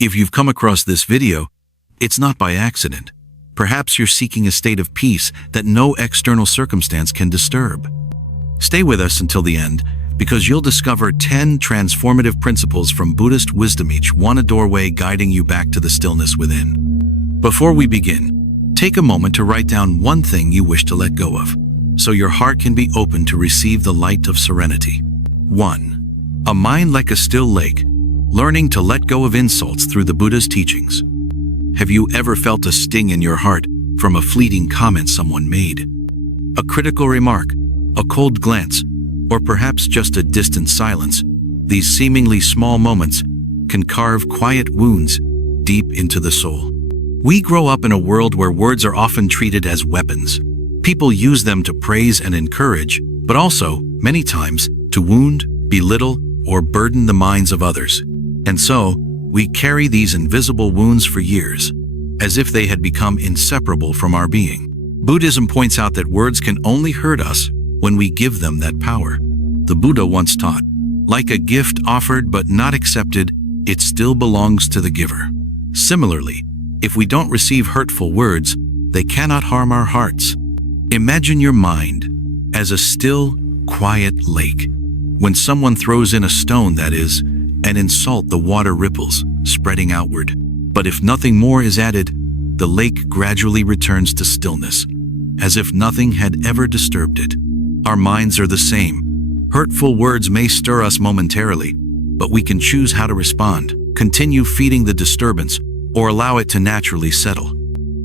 If you've come across this video, it's not by accident. Perhaps you're seeking a state of peace that no external circumstance can disturb. Stay with us until the end, because you'll discover 10 transformative principles from Buddhist wisdom, each one a doorway guiding you back to the stillness within. Before we begin, take a moment to write down one thing you wish to let go of, so your heart can be open to receive the light of serenity. 1. A mind like a still lake, learning to let go of insults through the Buddha's teachings. Have you ever felt a sting in your heart from a fleeting comment someone made? A critical remark, a cold glance, or perhaps just a distant silence? These seemingly small moments can carve quiet wounds deep into the soul. We grow up in a world where words are often treated as weapons. People use them to praise and encourage, but also, many times, to wound, belittle, or burden the minds of others. And so, we carry these invisible wounds for years, as if they had become inseparable from our being. Buddhism points out that words can only hurt us when we give them that power. The Buddha once taught, like a gift offered but not accepted, it still belongs to the giver. Similarly, if we don't receive hurtful words, they cannot harm our hearts. Imagine your mind as a still, quiet lake. When someone throws in a stone, that is, an insult, the water ripples, spreading outward. But if nothing more is added, the lake gradually returns to stillness, as if nothing had ever disturbed it. Our minds are the same. Hurtful words may stir us momentarily, but we can choose how to respond, continue feeding the disturbance, or allow it to naturally settle.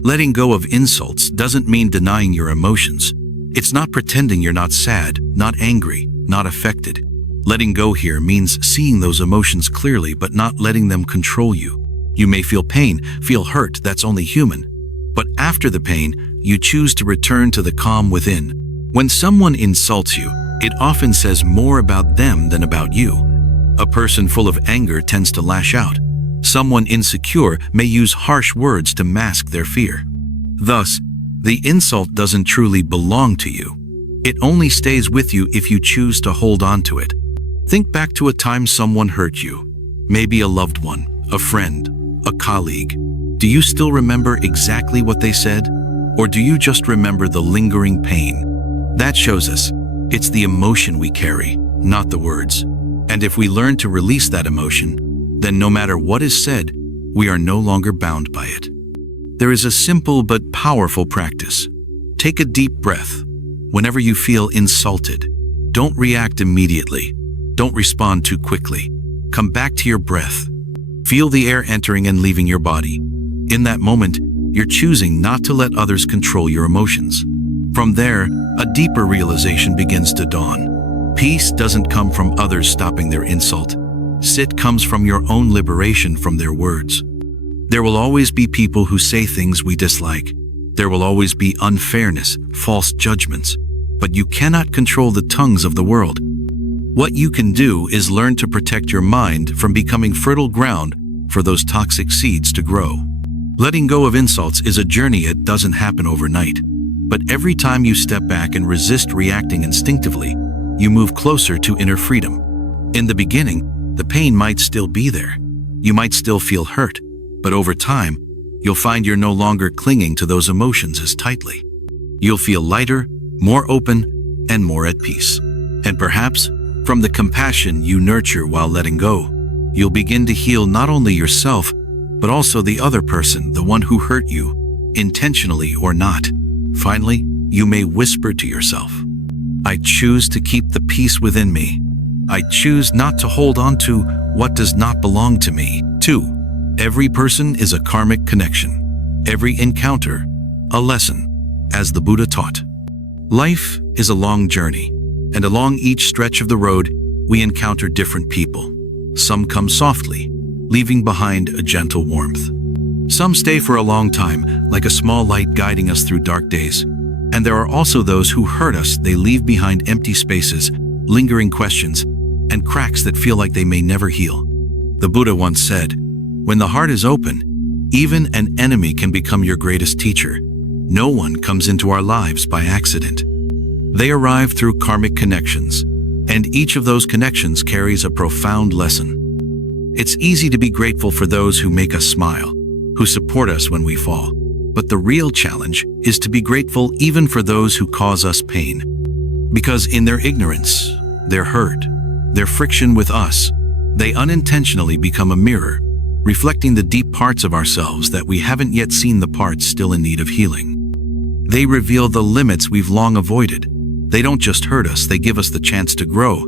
Letting go of insults doesn't mean denying your emotions. It's not pretending you're not sad, not angry, not affected. Letting go here means seeing those emotions clearly but not letting them control you. You may feel pain, feel hurt, that's only human. But after the pain, you choose to return to the calm within. When someone insults you, it often says more about them than about you. A person full of anger tends to lash out. Someone insecure may use harsh words to mask their fear. Thus, the insult doesn't truly belong to you. It only stays with you if you choose to hold on to it. Think back to a time someone hurt you. Maybe a loved one, a friend, a colleague. Do you still remember exactly what they said? Or do you just remember the lingering pain? That shows us it's the emotion we carry, not the words. And if we learn to release that emotion, then no matter what is said, we are no longer bound by it. There is a simple but powerful practice. Take a deep breath. Whenever you feel insulted, don't react immediately. Don't respond too quickly. Come back to your breath. Feel the air entering and leaving your body. In that moment, you're choosing not to let others control your emotions. From there, a deeper realization begins to dawn. Peace doesn't come from others stopping their insult. It comes from your own liberation from their words. There will always be people who say things we dislike. There will always be unfairness, false judgments. But you cannot control the tongues of the world. What you can do is learn to protect your mind from becoming fertile ground for those toxic seeds to grow. Letting go of insults is a journey. It doesn't happen overnight. But every time you step back and resist reacting instinctively, you move closer to inner freedom. In the beginning, the pain might still be there. You might still feel hurt. But over time, you'll find you're no longer clinging to those emotions as tightly. You'll feel lighter, more open, and more at peace. And perhaps, from the compassion you nurture while letting go, you'll begin to heal not only yourself, but also the other person, the one who hurt you, intentionally or not. Finally, you may whisper to yourself, I choose to keep the peace within me. I choose not to hold on to what does not belong to me. 2. Every person is a karmic connection. Every encounter, a lesson, as the Buddha taught. Life is a long journey, and along each stretch of the road, we encounter different people. Some come softly, leaving behind a gentle warmth. Some stay for a long time, like a small light guiding us through dark days. And there are also those who hurt us. They leave behind empty spaces, lingering questions, and cracks that feel like they may never heal. The Buddha once said, when the heart is open, even an enemy can become your greatest teacher. No one comes into our lives by accident. They arrive through karmic connections, and each of those connections carries a profound lesson. It's easy to be grateful for those who make us smile, who support us when we fall. But the real challenge is to be grateful even for those who cause us pain. Because in their ignorance, their hurt, their friction with us, they unintentionally become a mirror, reflecting the deep parts of ourselves that we haven't yet seen, the parts still in need of healing. They reveal the limits we've long avoided. They don't just hurt us, they give us the chance to grow.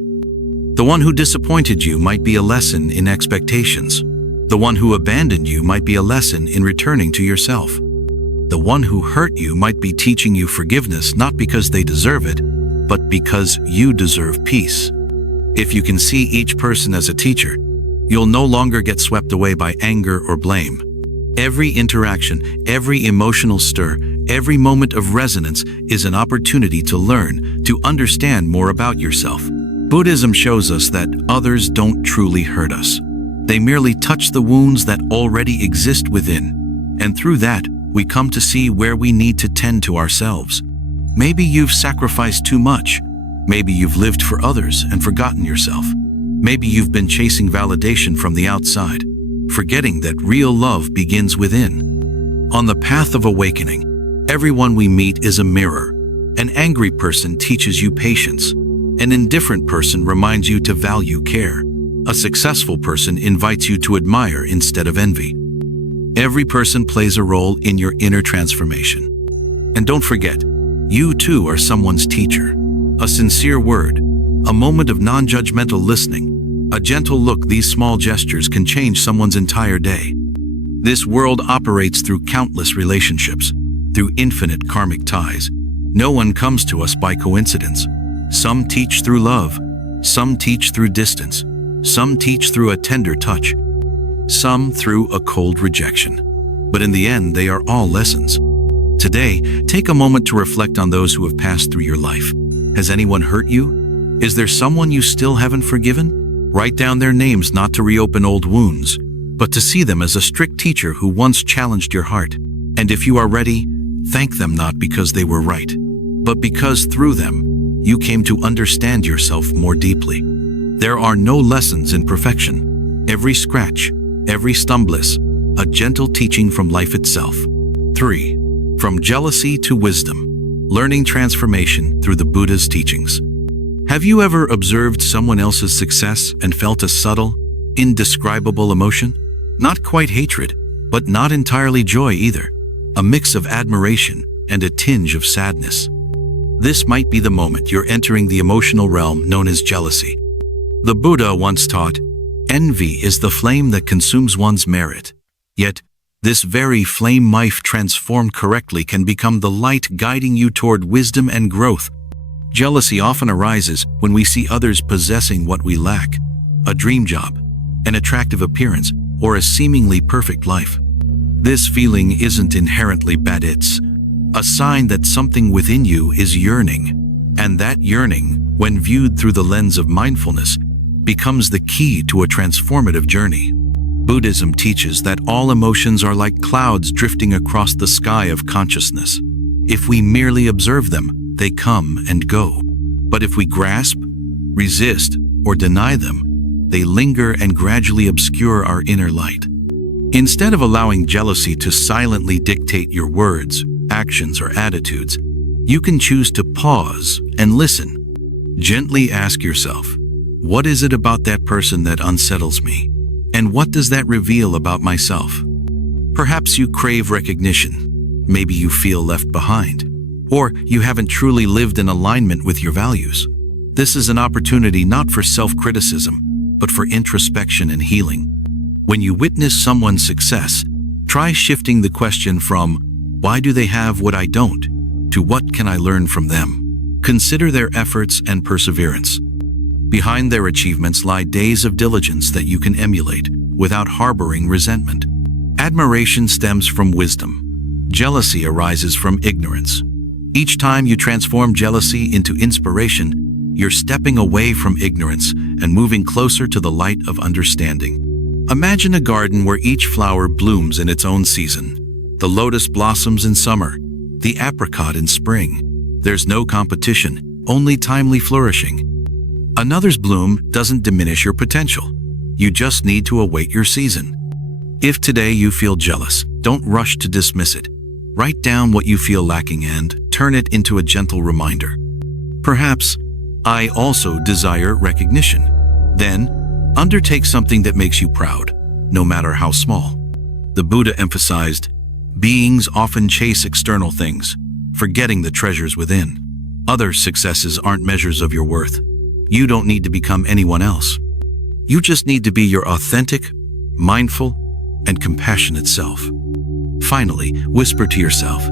The one who disappointed you might be a lesson in expectations. The one who abandoned you might be a lesson in returning to yourself. The one who hurt you might be teaching you forgiveness, not because they deserve it, but because you deserve peace. If you can see each person as a teacher, you'll no longer get swept away by anger or blame. Every interaction, every emotional stir, every moment of resonance is an opportunity to learn, to understand more about yourself. Buddhism shows us that others don't truly hurt us. They merely touch the wounds that already exist within. And through that, we come to see where we need to tend to ourselves. Maybe you've sacrificed too much. Maybe you've lived for others and forgotten yourself. Maybe you've been chasing validation from the outside, forgetting that real love begins within. On the path of awakening, everyone we meet is a mirror. An angry person teaches you patience. An indifferent person reminds you to value care. A successful person invites you to admire instead of envy. Every person plays a role in your inner transformation. And don't forget, you too are someone's teacher. A sincere word, a moment of non-judgmental listening, a gentle look, these small gestures can change someone's entire day. This world operates through countless relationships, through infinite karmic ties. No one comes to us by coincidence. Some teach through love, some teach through distance, some teach through a tender touch, some through a cold rejection. But in the end, they are all lessons. Today, take a moment to reflect on those who have passed through your life. Has anyone hurt you? Is there someone you still haven't forgiven? Write down their names, not to reopen old wounds, but to see them as a strict teacher who once challenged your heart. And if you are ready, thank them not because they were right, but because through them, you came to understand yourself more deeply. There are no lessons in perfection. Every scratch, every stumble, a gentle teaching from life itself. 3. From jealousy to wisdom, learning transformation through the Buddha's teachings. Have you ever observed someone else's success and felt a subtle, indescribable emotion? Not quite hatred, but not entirely joy either. A mix of admiration and a tinge of sadness. This might be the moment you're entering the emotional realm known as jealousy. The Buddha once taught, envy is the flame that consumes one's merit. Yet, this very flame, if transformed correctly, can become the light guiding you toward wisdom and growth. Jealousy often arises when we see others possessing what we lack: a dream job, an attractive appearance, or a seemingly perfect life. This feeling isn't inherently bad, it's a sign that something within you is yearning. And that yearning, when viewed through the lens of mindfulness, becomes the key to a transformative journey. Buddhism teaches that all emotions are like clouds drifting across the sky of consciousness. If we merely observe them, they come and go. But if we grasp, resist, or deny them, they linger and gradually obscure our inner light. Instead of allowing jealousy to silently dictate your words, actions, or attitudes, you can choose to pause and listen. Gently ask yourself, what is it about that person that unsettles me? And what does that reveal about myself? Perhaps you crave recognition. Maybe you feel left behind. Or you haven't truly lived in alignment with your values. This is an opportunity not for self-criticism, but for introspection and healing. When you witness someone's success, try shifting the question from, why do they have what I don't, to what can I learn from them? Consider their efforts and perseverance. Behind their achievements lie days of diligence that you can emulate without harboring resentment. Admiration stems from wisdom. Jealousy arises from ignorance. Each time you transform jealousy into inspiration, you're stepping away from ignorance and moving closer to the light of understanding. Imagine a garden where each flower blooms in its own season. The lotus blossoms in summer, the apricot in spring. There's no competition, only timely flourishing. Another's bloom doesn't diminish your potential. You just need to await your season. If today you feel jealous, don't rush to dismiss it. Write down what you feel lacking and turn it into a gentle reminder. Perhaps, I also desire recognition. Then, undertake something that makes you proud, no matter how small. The Buddha emphasized, beings often chase external things, forgetting the treasures within. Other successes aren't measures of your worth. You don't need to become anyone else. You just need to be your authentic, mindful, and compassionate self. Finally, whisper to yourself,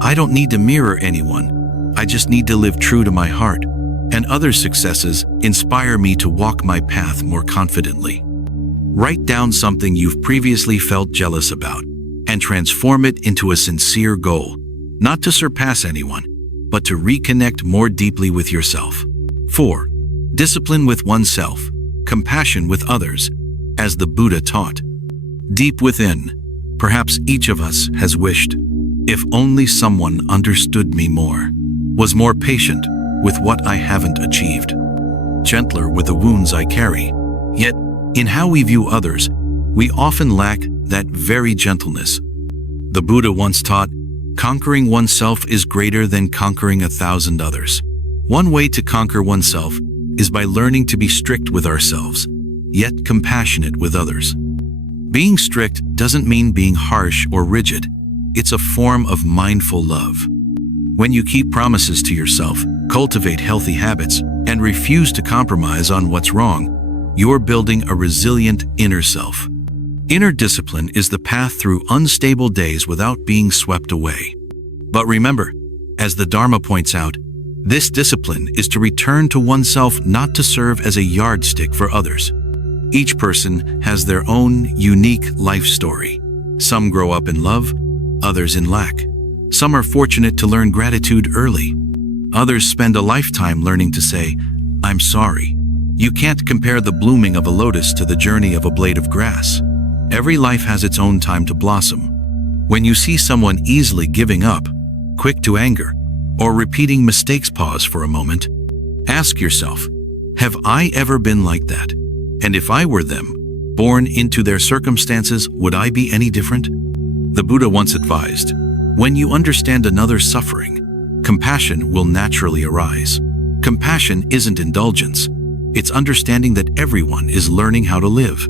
I don't need to mirror anyone. I just need to live true to my heart, and other successes inspire me to walk my path more confidently. Write down something you've previously felt jealous about and transform it into a sincere goal, not to surpass anyone, but to reconnect more deeply with yourself. 4. Discipline with oneself, compassion with others, as the Buddha taught. Deep within, perhaps each of us has wished, if only someone understood me more, was more patient with what I haven't achieved, gentler with the wounds I carry. Yet, in how we view others, we often lack that very gentleness. The Buddha once taught, conquering oneself is greater than conquering 1,000 others. One way to conquer oneself is by learning to be strict with ourselves, yet compassionate with others. Being strict doesn't mean being harsh or rigid. It's a form of mindful love. When you keep promises to yourself, cultivate healthy habits, and refuse to compromise on what's wrong, you're building a resilient inner self. Inner discipline is the path through unstable days without being swept away. But remember, as the Dharma points out, this discipline is to return to oneself, not to serve as a yardstick for others. Each person has their own unique life story. Some grow up in love, others in lack. Some are fortunate to learn gratitude early. Others spend a lifetime learning to say, I'm sorry. You can't compare the blooming of a lotus to the journey of a blade of grass. Every life has its own time to blossom. When you see someone easily giving up, quick to anger, or repeating mistakes, pause for a moment. Ask yourself, have I ever been like that? And if I were them, born into their circumstances, would I be any different? The Buddha once advised, when you understand another's suffering, compassion will naturally arise. Compassion isn't indulgence. It's understanding that everyone is learning how to live.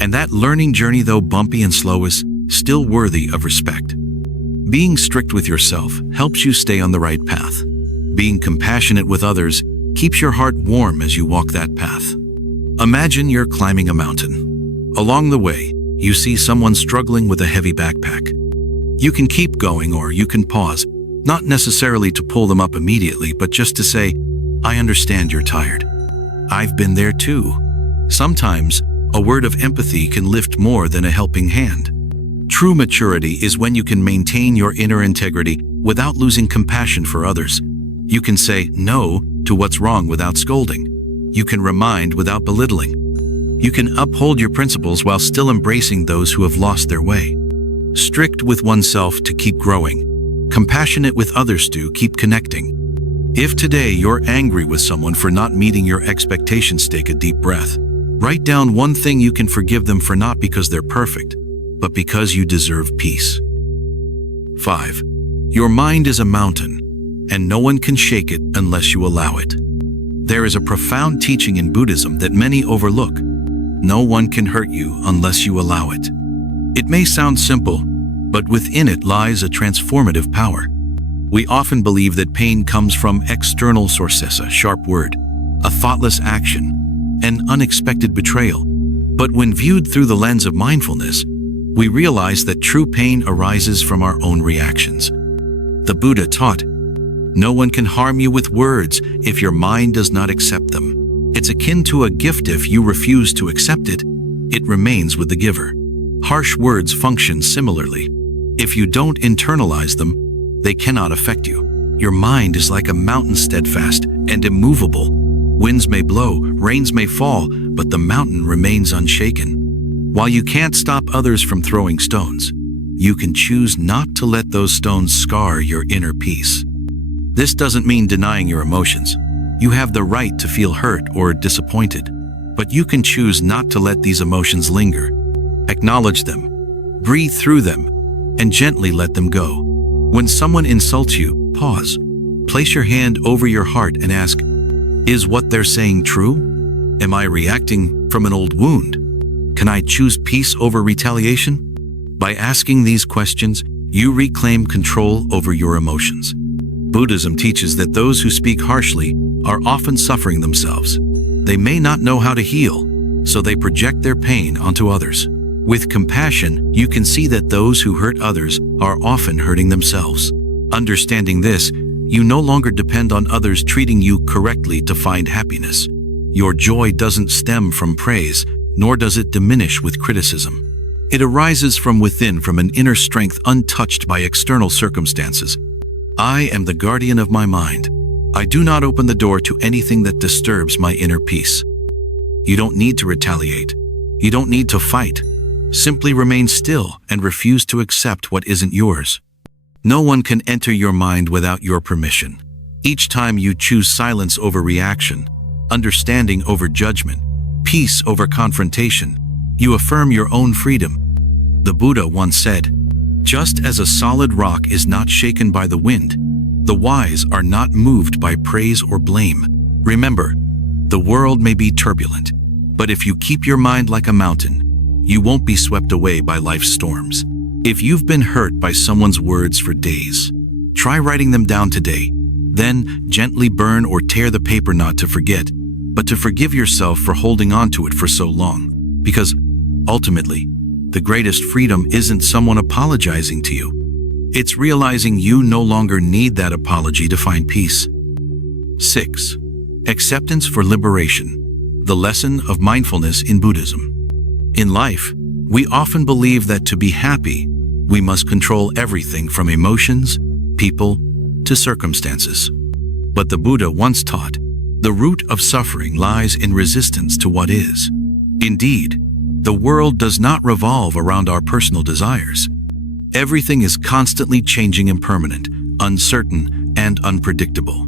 And that learning journey, though bumpy and slow, is still worthy of respect. Being strict with yourself helps you stay on the right path. Being compassionate with others keeps your heart warm as you walk that path. Imagine you're climbing a mountain. Along the way, you see someone struggling with a heavy backpack. You can keep going or you can pause, not necessarily to pull them up immediately, but just to say, I understand you're tired. I've been there too. Sometimes, a word of empathy can lift more than a helping hand. True maturity is when you can maintain your inner integrity without losing compassion for others. You can say no to what's wrong without scolding. You can remind without belittling. You can uphold your principles while still embracing those who have lost their way. Strict with oneself to keep growing. Compassionate with others to keep connecting. If today you're angry with someone for not meeting your expectations, take a deep breath. Write down one thing you can forgive them for, not because they're perfect, but because you deserve peace. 5. Your mind is a mountain, and no one can shake it unless you allow it. There is a profound teaching in Buddhism that many overlook. No one can hurt you unless you allow it. It may sound simple, but within it lies a transformative power. We often believe that pain comes from external sources, a sharp word, a thoughtless action, an unexpected betrayal. But when viewed through the lens of mindfulness, we realize that true pain arises from our own reactions. The Buddha taught, no one can harm you with words if your mind does not accept them. It's akin to a gift. If you refuse to accept it, it remains with the giver. Harsh words function similarly. If you don't internalize them, they cannot affect you. Your mind is like a mountain, steadfast and immovable. Winds may blow, rains may fall, but the mountain remains unshaken. While you can't stop others from throwing stones, you can choose not to let those stones scar your inner peace. This doesn't mean denying your emotions. You have the right to feel hurt or disappointed. But you can choose not to let these emotions linger. Acknowledge them, breathe through them, and gently let them go. When someone insults you, pause. Place your hand over your heart and ask, is what they're saying true? Am I reacting from an old wound? Can I choose peace over retaliation? By asking these questions, you reclaim control over your emotions. Buddhism teaches that those who speak harshly are often suffering themselves. They may not know how to heal, so they project their pain onto others. With compassion, you can see that those who hurt others are often hurting themselves. Understanding this, you no longer depend on others treating you correctly to find happiness. Your joy doesn't stem from praise, nor does it diminish with criticism. It arises from within, from an inner strength untouched by external circumstances. I am the guardian of my mind. I do not open the door to anything that disturbs my inner peace. You don't need to retaliate. You don't need to fight. Simply remain still and refuse to accept what isn't yours. No one can enter your mind without your permission. Each time you choose silence over reaction, understanding over judgment, peace over confrontation, you affirm your own freedom. The Buddha once said, "Just as a solid rock is not shaken by the wind, the wise are not moved by praise or blame." Remember, the world may be turbulent, but if you keep your mind like a mountain, you won't be swept away by life's storms. If you've been hurt by someone's words for days, try writing them down today. Then gently burn or tear the paper, not to forget, but to forgive yourself for holding on to it for so long. Because ultimately, the greatest freedom isn't someone apologizing to you. It's realizing you no longer need that apology to find peace. 6. Acceptance for liberation. The lesson of mindfulness in Buddhism. In life, we often believe that to be happy, we must control everything from emotions, people, to circumstances. But the Buddha once taught, the root of suffering lies in resistance to what is. Indeed, the world does not revolve around our personal desires. Everything is constantly changing, impermanent, uncertain, and unpredictable.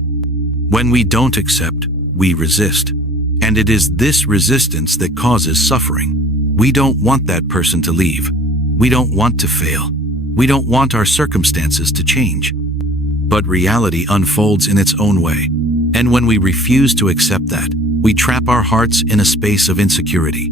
When we don't accept, we resist. And it is this resistance that causes suffering. We don't want that person to leave. We don't want to fail. We don't want our circumstances to change. But reality unfolds in its own way. And when we refuse to accept that, we trap our hearts in a space of insecurity.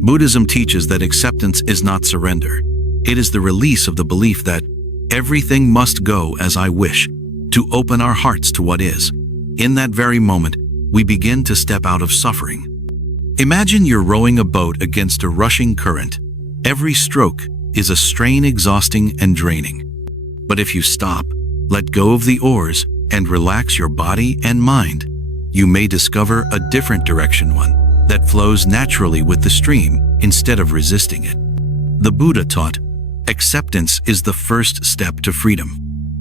Buddhism teaches that acceptance is not surrender. It is the release of the belief that everything must go as I wish, to open our hearts to what is. In that very moment, we begin to step out of suffering. Imagine you're rowing a boat against a rushing current. Every stroke is a strain, exhausting and draining. But if you stop, let go of the oars, and relax your body and mind, you may discover a different direction, one that flows naturally with the stream instead of resisting it. The Buddha taught, acceptance is the first step to freedom.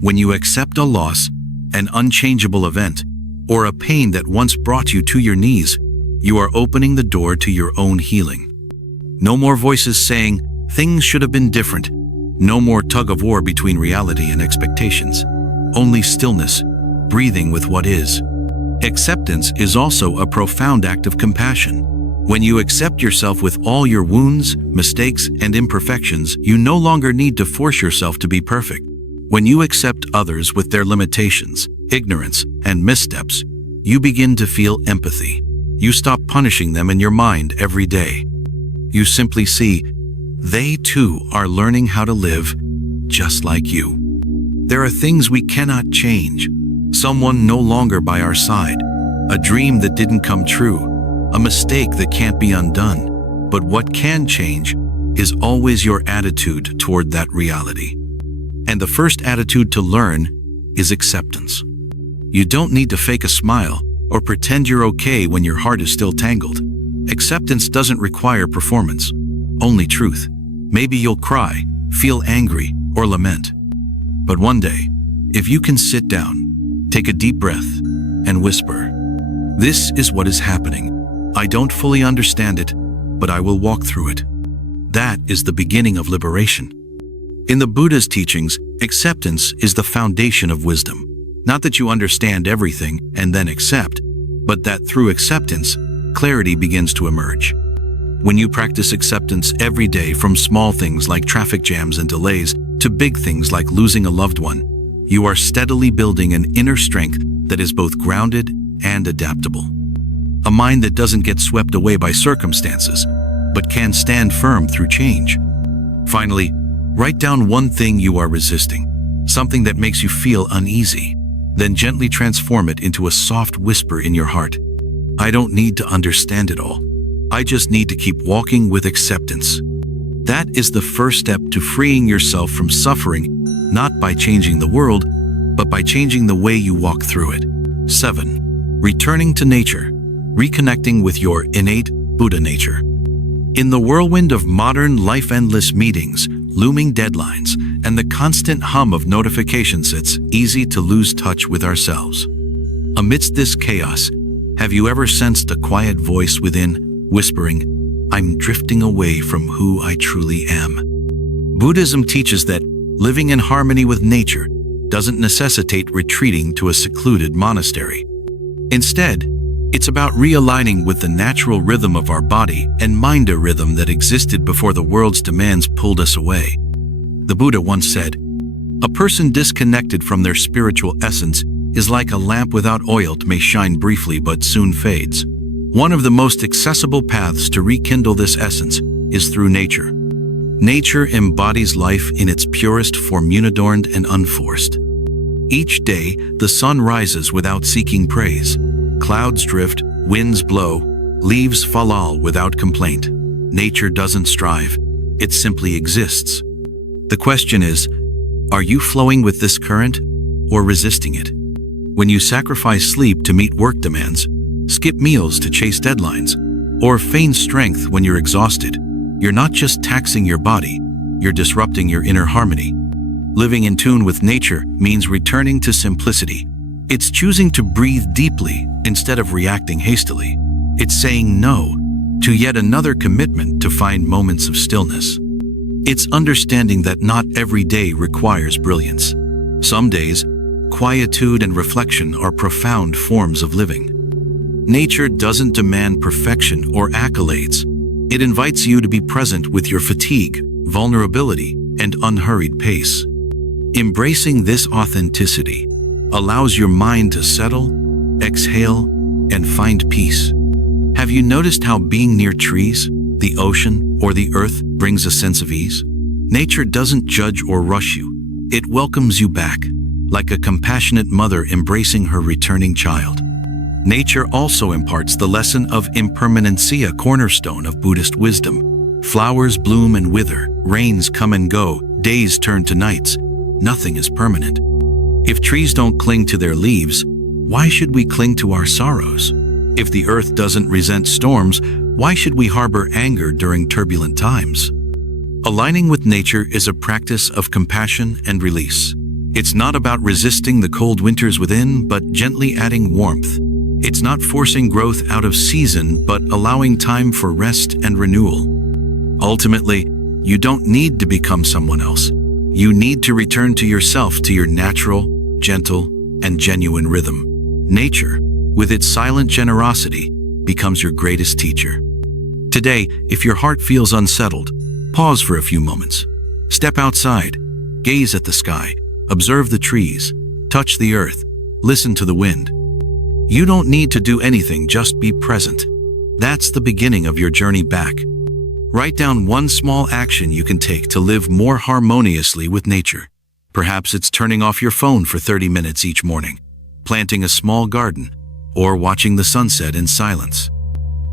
When you accept a loss, an unchangeable event, or a pain that once brought you to your knees, you are opening the door to your own healing. No more voices saying, things should have been different. No more tug of war between reality and expectations. Only stillness, breathing with what is. Acceptance is also a profound act of compassion. When you accept yourself with all your wounds, mistakes, and imperfections, you no longer need to force yourself to be perfect. When you accept others with their limitations, ignorance, and missteps, you begin to feel empathy. You stop punishing them in your mind every day. You simply see, they too are learning how to live just like you. There are things we cannot change. Someone no longer by our side. A dream that didn't come true. A mistake that can't be undone. But what can change is always your attitude toward that reality. And the first attitude to learn is acceptance. You don't need to fake a smile or pretend you're okay when your heart is still tangled. Acceptance doesn't require performance, only truth. Maybe you'll cry, feel angry, or lament. But one day, if you can sit down, take a deep breath, and whisper, "This is what is happening. I don't fully understand it, but I will walk through it." That is the beginning of liberation. In the Buddha's teachings, acceptance is the foundation of wisdom. Not that you understand everything and then accept, but that through acceptance, clarity begins to emerge. When you practice acceptance every day, from small things like traffic jams and delays to big things like losing a loved one, you are steadily building an inner strength that is both grounded and adaptable. A mind that doesn't get swept away by circumstances, but can stand firm through change. Finally, write down one thing you are resisting, something that makes you feel uneasy. Then gently transform it into a soft whisper in your heart. I don't need to understand it all. I just need to keep walking with acceptance. That is the first step to freeing yourself from suffering, not by changing the world, but by changing the way you walk through it. 7. Returning to nature, reconnecting with your innate Buddha nature. In the whirlwind of modern life, endless meetings, looming deadlines, and the constant hum of notifications, it's easy to lose touch with ourselves. Amidst this chaos, have you ever sensed a quiet voice within, whispering, "I'm drifting away from who I truly am"? Buddhism teaches that living in harmony with nature doesn't necessitate retreating to a secluded monastery. Instead, it's about realigning with the natural rhythm of our body and mind, a rhythm that existed before the world's demands pulled us away. The Buddha once said, "A person disconnected from their spiritual essence is like a lamp without oil. It may shine briefly but soon fades." One of the most accessible paths to rekindle this essence is through nature. Nature embodies life in its purest form, unadorned and unforced. Each day, the sun rises without seeking praise. Clouds drift, winds blow, leaves fall all without complaint. Nature doesn't strive, it simply exists. The question is, are you flowing with this current or resisting it? When you sacrifice sleep to meet work demands, skip meals to chase deadlines, or feign strength when you're exhausted, you're not just taxing your body, you're disrupting your inner harmony. Living in tune with nature means returning to simplicity. It's choosing to breathe deeply instead of reacting hastily. It's saying no to yet another commitment to find moments of stillness. It's understanding that not every day requires brilliance. Some days, quietude and reflection are profound forms of living. Nature doesn't demand perfection or accolades. It invites you to be present with your fatigue, vulnerability, and unhurried pace. Embracing this authenticity allows your mind to settle, exhale, and find peace. Have you noticed how being near trees, the ocean, or the earth brings a sense of ease? Nature doesn't judge or rush you. It welcomes you back, like a compassionate mother embracing her returning child. Nature also imparts the lesson of impermanency, a cornerstone of Buddhist wisdom. Flowers bloom and wither, rains come and go, days turn to nights. Nothing is permanent. If trees don't cling to their leaves, why should we cling to our sorrows? If the earth doesn't resent storms, why should we harbor anger during turbulent times? Aligning with nature is a practice of compassion and release. It's not about resisting the cold winters within, but gently adding warmth. It's not forcing growth out of season, but allowing time for rest and renewal. Ultimately, you don't need to become someone else. You need to return to yourself, to your natural, gentle, and genuine rhythm. Nature, with its silent generosity, becomes your greatest teacher. Today, if your heart feels unsettled, pause for a few moments. Step outside, gaze at the sky, observe the trees, touch the earth, listen to the wind. You don't need to do anything, just be present. That's the beginning of your journey back. Write down one small action you can take to live more harmoniously with nature. Perhaps it's turning off your phone for 30 minutes each morning, planting a small garden, or watching the sunset in silence.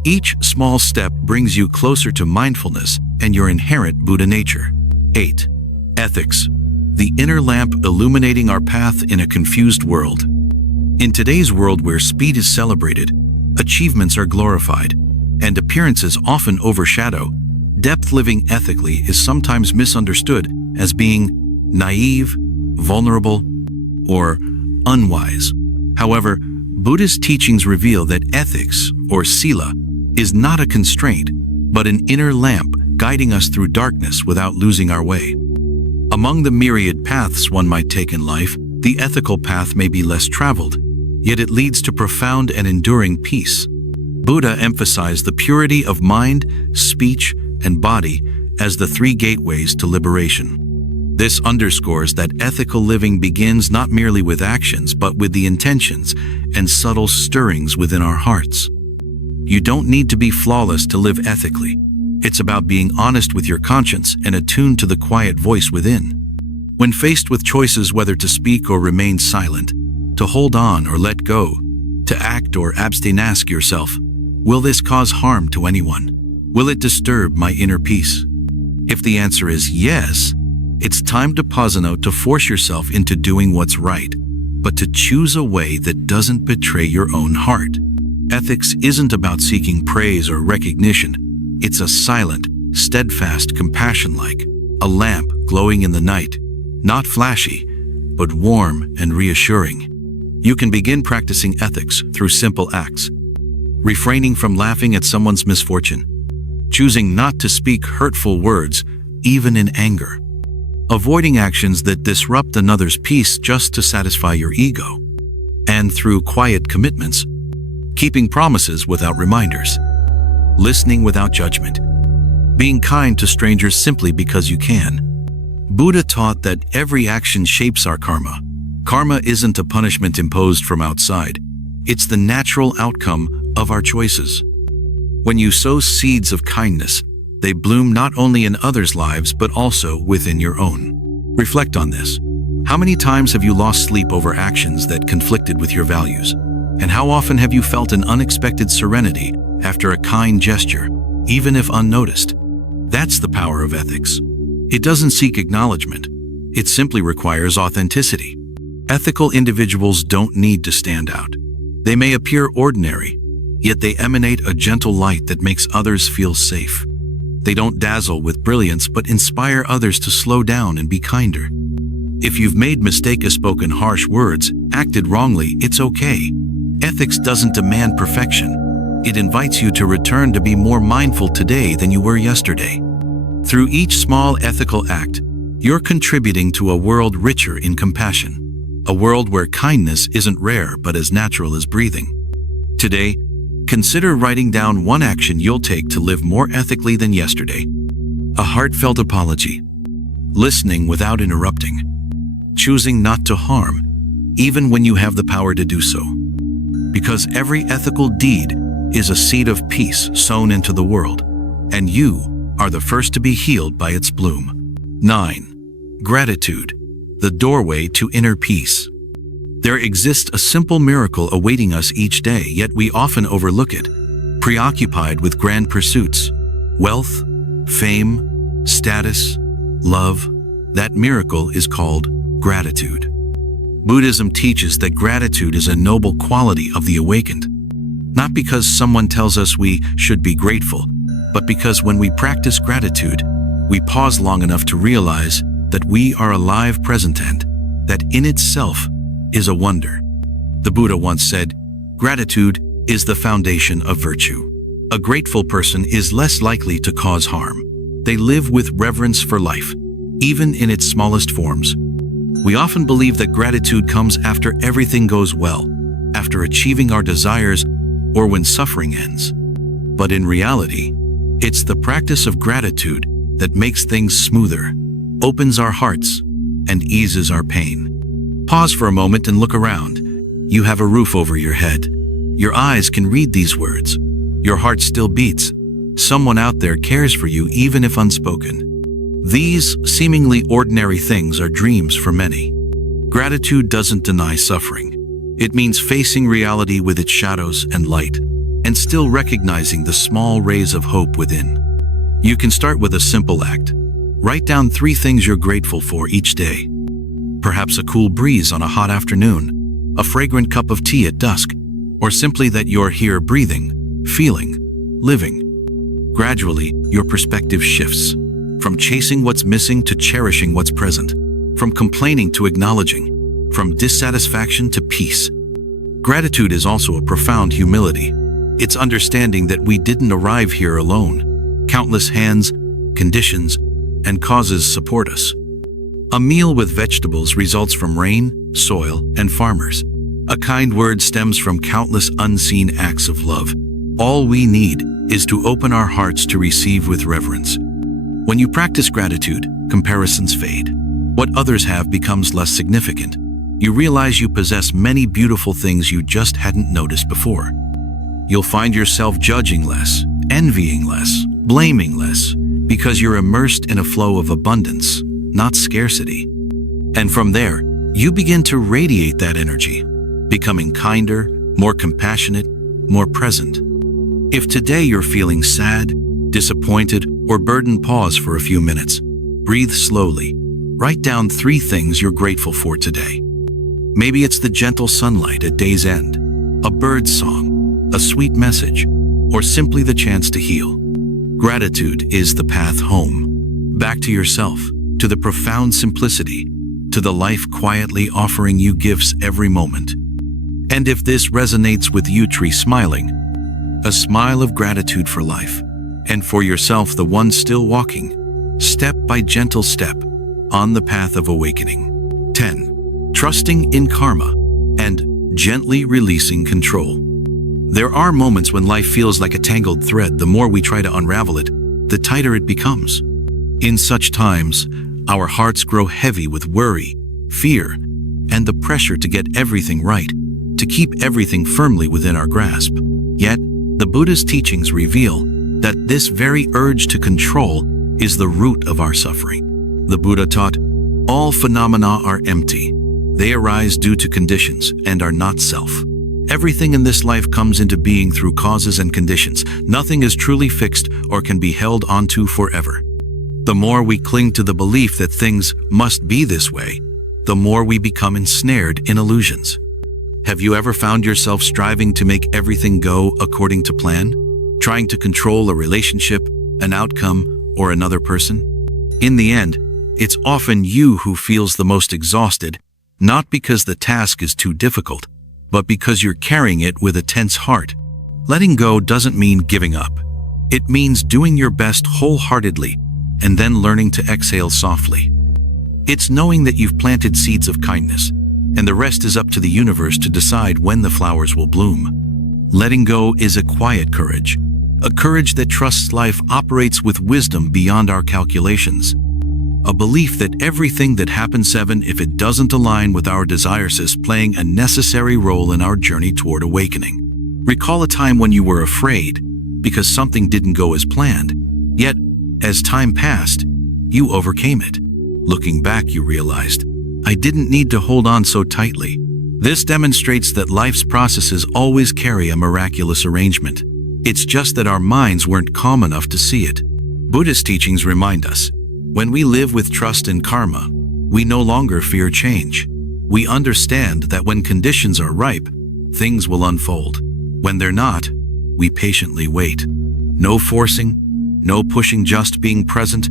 Each small step brings you closer to mindfulness and your inherent Buddha nature. 8. Ethics, the inner lamp illuminating our path in a confused world. In today's world where speed is celebrated, achievements are glorified, and appearances often overshadow, depth living ethically is sometimes misunderstood as being naive, vulnerable, or unwise. However, Buddhist teachings reveal that ethics, or sila, is not a constraint, but an inner lamp guiding us through darkness without losing our way. Among the myriad paths one might take in life, the ethical path may be less traveled, yet it leads to profound and enduring peace. Buddha emphasized the purity of mind, speech, and body as the three gateways to liberation. This underscores that ethical living begins not merely with actions, but with the intentions and subtle stirrings within our hearts. You don't need to be flawless to live ethically. It's about being honest with your conscience and attuned to the quiet voice within. When faced with choices whether to speak or remain silent, to hold on or let go, to act or abstain, ask yourself, will this cause harm to anyone? Will it disturb my inner peace? If the answer is yes, it's time to pause and to force yourself into doing what's right, but to choose a way that doesn't betray your own heart. Ethics isn't about seeking praise or recognition. It's a silent, steadfast compassion, like a lamp glowing in the night, not flashy, but warm and reassuring. You can begin practicing ethics through simple acts: refraining from laughing at someone's misfortune, choosing not to speak hurtful words, even in anger, avoiding actions that disrupt another's peace just to satisfy your ego, and through quiet commitments, keeping promises without reminders, listening without judgment, being kind to strangers simply because you can. Buddha taught that every action shapes our karma. Karma isn't a punishment imposed from outside. It's the natural outcome of our choices. When you sow seeds of kindness, they bloom not only in others' lives but also within your own. Reflect on this. How many times have you lost sleep over actions that conflicted with your values? And how often have you felt an unexpected serenity after a kind gesture, even if unnoticed? That's the power of ethics. It doesn't seek acknowledgement. It simply requires authenticity. Ethical individuals don't need to stand out. They may appear ordinary, yet they emanate a gentle light that makes others feel safe. They don't dazzle with brilliance, but inspire others to slow down and be kinder. If you've made mistakes, spoken harsh words, acted wrongly, it's okay. Ethics doesn't demand perfection. It invites you to return to be more mindful today than you were yesterday. Through each small ethical act, you're contributing to a world richer in compassion. A world where kindness isn't rare but as natural as breathing. Today, consider writing down one action you'll take to live more ethically than yesterday. A heartfelt apology. Listening without interrupting. Choosing not to harm, even when you have the power to do so. Because every ethical deed is a seed of peace sown into the world, and you are the first to be healed by its bloom. 9. Gratitude, the doorway to inner peace. There exists a simple miracle awaiting us each day, yet we often overlook it, preoccupied with grand pursuits, wealth, fame, status, love. That miracle is called gratitude. Buddhism teaches that gratitude is a noble quality of the awakened, not because someone tells us we should be grateful, but because when we practice gratitude, we pause long enough to realize that we are alive, present, and that in itself is a wonder. The Buddha once said, "Gratitude is the foundation of virtue." A grateful person is less likely to cause harm. They live with reverence for life, even in its smallest forms. We often believe that gratitude comes after everything goes well, after achieving our desires, or when suffering ends. But in reality, it's the practice of gratitude that makes things smoother, opens our hearts, and eases our pain. Pause for a moment and look around. You have a roof over your head. Your eyes can read these words. Your heart still beats. Someone out there cares for you even if unspoken. These seemingly ordinary things are dreams for many. Gratitude doesn't deny suffering. It means facing reality with its shadows and light, and still recognizing the small rays of hope within. You can start with a simple act. Write down 3 things you're grateful for each day. Perhaps a cool breeze on a hot afternoon, a fragrant cup of tea at dusk, or simply that you're here breathing, feeling, living. Gradually, your perspective shifts, from chasing what's missing to cherishing what's present, from complaining to acknowledging, from dissatisfaction to peace. Gratitude is also a profound humility. It's understanding that we didn't arrive here alone. Countless hands, conditions, and causes support us. A meal with vegetables results from rain, soil, and farmers. A kind word stems from countless unseen acts of love. All we need is to open our hearts to receive with reverence. When you practice gratitude, comparisons fade. What others have becomes less significant. You realize you possess many beautiful things you just hadn't noticed before. You'll find yourself judging less, envying less, blaming less, because you're immersed in a flow of abundance, not scarcity. And from there, you begin to radiate that energy, becoming kinder, more compassionate, more present. If today you're feeling sad, disappointed, or burdened, pause for a few minutes. Breathe slowly. Write down 3 things you're grateful for today. Maybe it's the gentle sunlight at day's end, a bird's song, a sweet message, or simply the chance to heal. Gratitude is the path home, back to yourself, to the profound simplicity, to the life quietly offering you gifts every moment. And if this resonates with you, try smiling, a smile of gratitude for life, and for yourself, the one still walking, step by gentle step, on the path of awakening. 10. Trusting in karma and gently releasing control. There are moments when life feels like a tangled thread. The more we try to unravel it, the tighter it becomes. In such times, our hearts grow heavy with worry, fear, and the pressure to get everything right, to keep everything firmly within our grasp. Yet, the Buddhist teachings reveal that this very urge to control is the root of our suffering. The Buddha taught, all phenomena are empty. They arise due to conditions and are not self. Everything in this life comes into being through causes and conditions. Nothing is truly fixed or can be held onto forever. The more we cling to the belief that things must be this way, the more we become ensnared in illusions. Have you ever found yourself striving to make everything go according to plan? Trying to control a relationship, an outcome, or another person? In the end, it's often you who feels the most exhausted, not because the task is too difficult, but because you're carrying it with a tense heart. Letting go doesn't mean giving up. It means doing your best wholeheartedly and then learning to exhale softly. It's knowing that you've planted seeds of kindness, and the rest is up to the universe to decide when the flowers will bloom. Letting go is a quiet courage, a courage that trusts life operates with wisdom beyond our calculations. A belief that everything that happens, even if it doesn't align with our desires, is playing a necessary role in our journey toward awakening. Recall a time when you were afraid because something didn't go as planned, yet, as time passed, you overcame it. Looking back, you realized, I didn't need to hold on so tightly. This demonstrates that life's processes always carry a miraculous arrangement. It's just that our minds weren't calm enough to see it. Buddhist teachings remind us, when we live with trust in karma, we no longer fear change. We understand that when conditions are ripe, things will unfold. When they're not, we patiently wait. No forcing, no pushing, just being present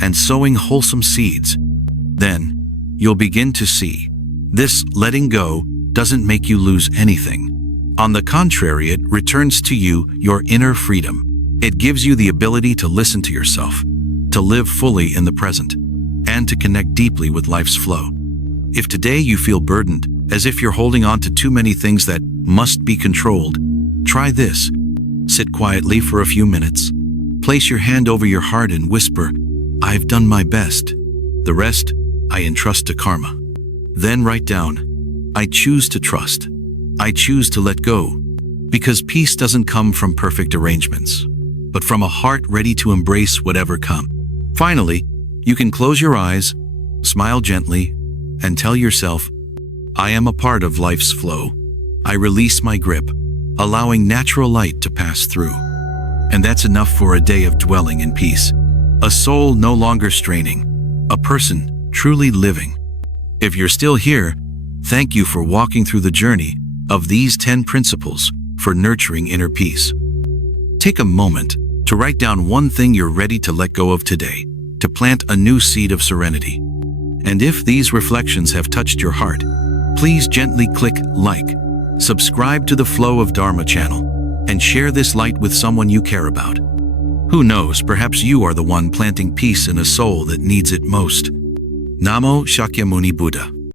and sowing wholesome seeds. Then, you'll begin to see, this letting go doesn't make you lose anything. On the contrary, it returns to you your inner freedom. It gives you the ability to listen to yourself, to live fully in the present, and to connect deeply with life's flow. If today you feel burdened, as if you're holding on to too many things that must be controlled, try this. Sit quietly for a few minutes. Place your hand over your heart and whisper, I've done my best. The rest, I entrust to karma. Then write down, I choose to trust. I choose to let go. Because peace doesn't come from perfect arrangements, but from a heart ready to embrace whatever comes. Finally, you can close your eyes, smile gently, and tell yourself, I am a part of life's flow. I release my grip, allowing natural light to pass through. And that's enough for a day of dwelling in peace. A soul no longer straining, a person truly living. If you're still here, thank you for walking through the journey of these 10 principles for nurturing inner peace. Take a moment to write down one thing you're ready to let go of today, to plant a new seed of serenity. And if these reflections have touched your heart, please gently click like, subscribe to the Flow of Dharma channel, and share this light with someone you care about. Who knows, perhaps you are the one planting peace in a soul that needs it most. Namo Shakyamuni Buddha.